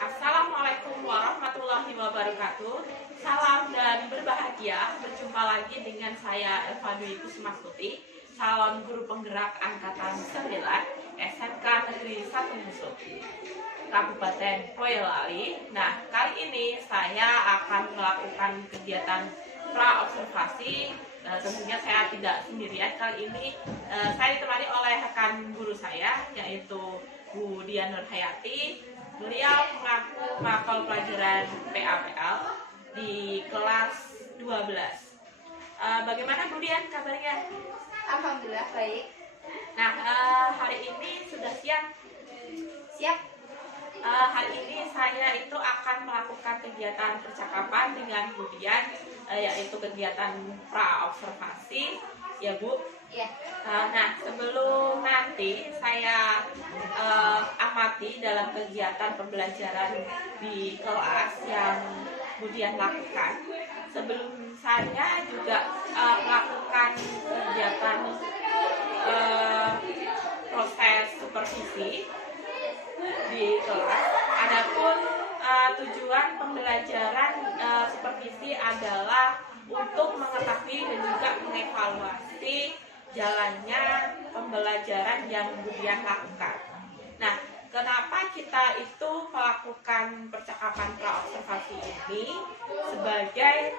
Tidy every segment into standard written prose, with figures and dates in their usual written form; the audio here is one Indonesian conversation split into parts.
Assalamualaikum warahmatullahi wabarakatuh. Salam dan berbahagia. Berjumpa lagi dengan saya Eva Dwi Kusmastuti, calon guru penggerak angkatan 9 SMK Negeri 1 Musuh, Kabupaten Boyolali. Nah, kali ini saya akan melakukan kegiatan pra-observasi. Tentunya saya tidak sendirian. Kali ini saya ditemani oleh rekan guru saya, yaitu Bu Dian Nurhayati. Beliau mengaku mapel pelajaran PAPL di kelas 12. Bagaimana Bu Dian kabarnya? Alhamdulillah baik. Nah, hari ini sudah siap? Siap. Hari ini saya itu akan melakukan kegiatan percakapan dengan Bu Dian, yaitu kegiatan pra-observasi, ya Bu. Ya. Nah, sebelum nanti saya amati dalam kegiatan pembelajaran di kelas yang kemudian lakukan, sebelum saya juga melakukan kegiatan proses supervisi di kelas. Adapun tujuan pembelajaran supervisi adalah untuk mengetahui dan juga mengevaluasi jalannya pembelajaran yang kemudian lakukan. Nah, kenapa kita itu melakukan percakapan pra-observasi ini sebagai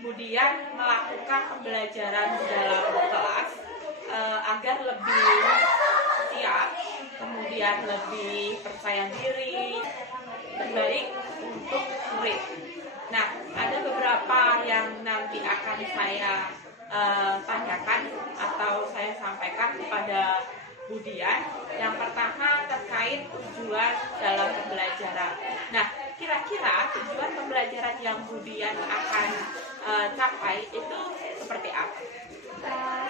kemudian melakukan pembelajaran dalam kelas agar lebih siap, kemudian lebih percaya diri, terbaik untuk murid. Nah, ada beberapa yang nanti akan saya tanyakan atau saya sampaikan kepada Bu Dian. Yang pertama terkait tujuan dalam pembelajaran. Nah, kira-kira tujuan pembelajaran yang Bu Dian akan capai itu seperti apa?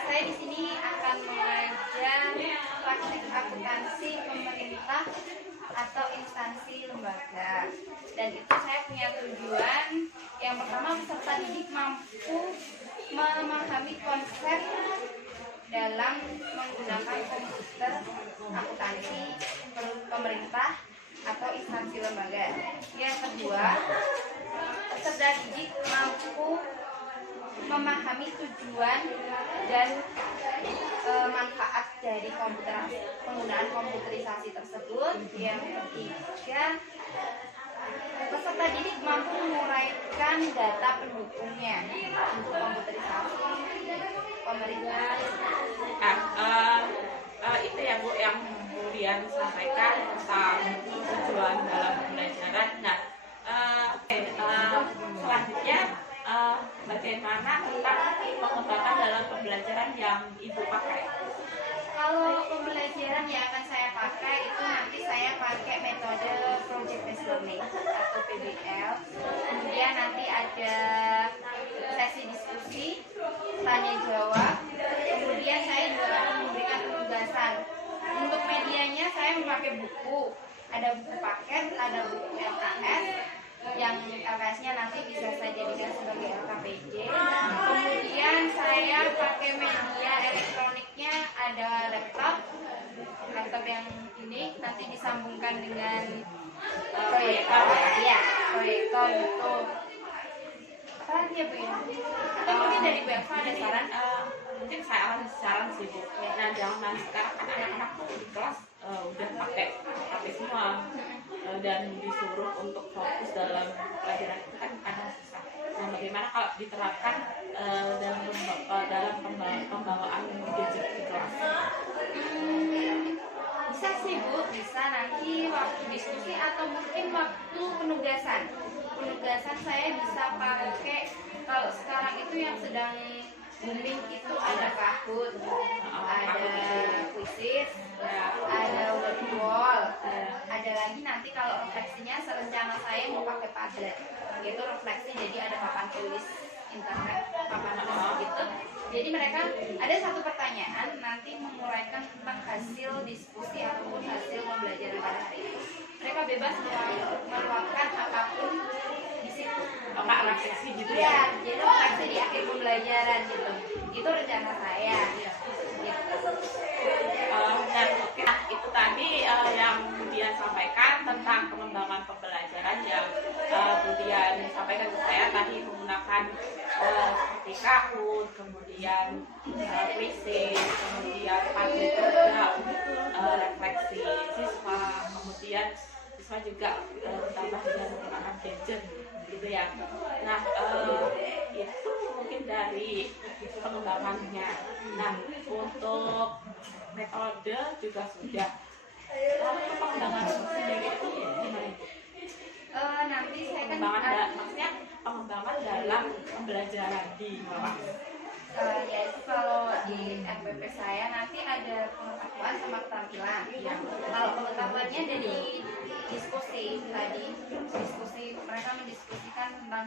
Saya di sini akan mengajar praktik akuntansi pemerintah atau instansi lembaga. Dan itu saya punya tujuan yang pertama, peserta didik mampu memahami konsep dalam menggunakan komputer akuntansi pemerintah atau instansi lembaga. Yang kedua, peserta didik mampu memahami tujuan dan manfaat dari penggunaan komputerisasi tersebut. Yang ketiga, peserta didik mampu menguraikan data pendukungnya untuk komputerisasi pemerintah. Nah, itu ya Bu yang kemudian sampaikan tentang tujuan dalam pembelajaran. Nah, selanjutnya bagaimana tentang pengobatan dalam pembelajaran yang Ibu pakai? Kalau pembelajaran yang akan saya pakai itu nanti saya pakai metode project based learning atau PBL. Kemudian nanti ada sesi diskusi, tanya jawab. Kemudian saya juga akan memberikan penugasan. Untuk medianya saya memakai buku. Ada buku paket, ada buku LKS. Yang LKS-nya nanti bisa saya jadikan sebagai LKPJ. Kemudian saya pakai media elektroniknya, ada laptop yang ini nanti disambungkan dengan proyektor. Ya, proyektor itu. Apa lagi ya Bu ya? Atau mungkin dari Bu Eva ada saran? Mungkin saya akan saran sih Bu. Nah, zaman sekarang kan anak-anak tuh di kelas udah pakai semua. Dan disuruh untuk fokus dalam pelajaran itu kan kadang susah. Nah, bagaimana kalau diterapkan dalam pembawaan gadget di kelas? Bisa sih Bu, bisa nanti waktu diskusi atau mungkin waktu penugasan. Penugasan saya bisa pakai, kalau sekarang itu yang sedang booming itu ada Kahoot, ada Quizzes, ada Word lagi nanti kalau refleksinya serencana saya mau pakai Padlet, yaitu refleksi jadi ada papan tulis internet, papan tulis gitu. Jadi mereka ada satu pertanyaan nanti menguraikan tentang hasil diskusi ataupun hasil pembelajaran pada hari itu. Mereka bebas meluapkan apapun di situ. Refleksi gitu Iya, ya. jadi refleksi di akhir pembelajaran gitu. Itu rencana saya. Gitu. Nah, itu tadi yang kemudian sampaikan tentang pengembangan pembelajaran yang kemudian disampaikan ke saya tadi menggunakan seperti Kahoot, kemudian quizzing, kemudian Padlet juga, refleksi siswa, kemudian siswa juga ditambah dengan menggunakan gadget gitu ya. Nah, itu mungkin dari pengembangannya. Nah, untuk metode juga sudah. Lalu pengembangan sendiri itu gimana? Nanti saya kan Maksudnya pengembangan dalam pembelajaran di kelas. yaitu kalau di MPP saya nanti ada pengetahuan sama keterampilan. Ya. Kalau pengetahuannya dari diskusi tadi, mereka mendiskusikan tentang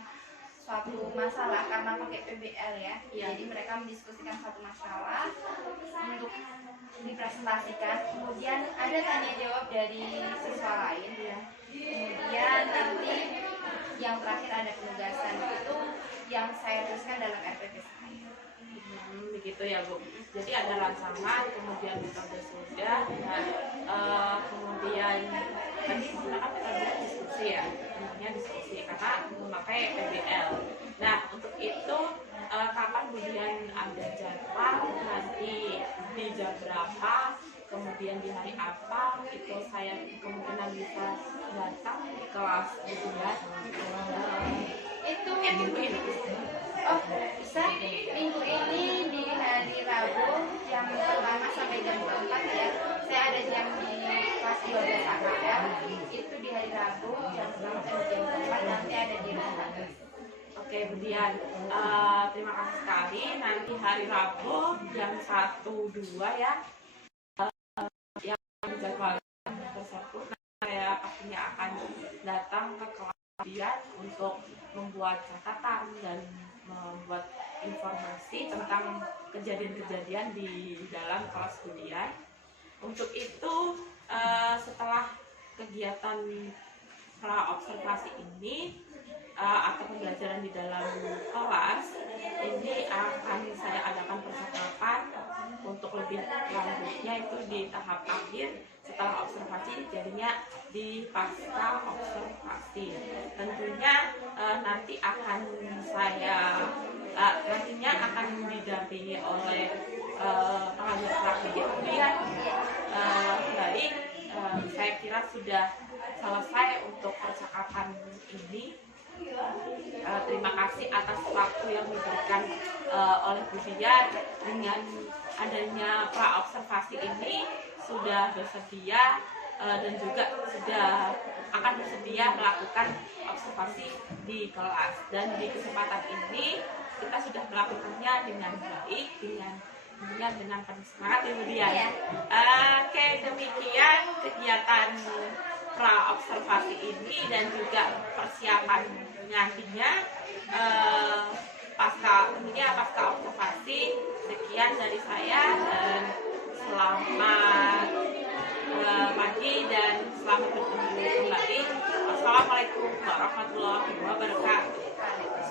suatu masalah karena pakai PBL ya. Jadi mereka mendiskusikan suatu masalah untuk dipresentasikan. Kemudian ada tanya jawab dari siswa lain. Kemudian nanti yang terakhir ada penugasan, itu yang saya tuliskan dalam RPP saya. Begitu ya Bu. Jadi ada rancangan, kemudian metode sudah, dan kemudian tadi menggunakan metode diskusi ya, tentunya diskusi karena memakai PBL. Nah, untuk itu kapan kemudian ada jadwal nanti di jam berapa, kemudian di hari apa, itu saya kemungkinan bisa datang di kelas kemudian Itu minggu ini. Oh, bisa minggu ini di hari Rabu jam pertama sampai jam 4 ya. Saya ada jam di kelas 12 AKL. Itu di hari Rabu jam pertama sampai jam 4, nanti ada di rumah. Oke, kemudian terima kasih sekali. Nanti hari Rabu jam 1-2 ya. Yang dijadwalkan tersebut saya pastinya akan datang ke kelas kemudian untuk membuat catatan dan membuat informasi tentang kejadian-kejadian di dalam kelas kemudian. Untuk itu setelah kegiatan pra-observasi ini atau pembelajaran di dalam kelas ini akan saya adakan percakapan untuk lebih lanjutnya itu di tahap akhir setelah observasi, jadinya di pasca observasi. Tentunya nanti akan saya nantinya akan didampingi oleh pengajar praktik. Kemudian baik, saya kira sudah selesai untuk percakapan ini. Terima kasih atas waktu yang diberikan oleh Bu Fia. Dengan adanya pra-observasi ini sudah bersedia dan juga sudah akan bersedia melakukan observasi di kelas, dan di kesempatan ini kita sudah melakukannya dengan baik, dengan penuh semangat ya Bu Fia. Oke, demikian kegiatan pra-observasi ini dan juga persiapan nantinya pasca observasi. Sekian dari saya dan selamat pagi dan selamat bertemu kembali. Wassalamualaikum warahmatullahi wabarakatuh.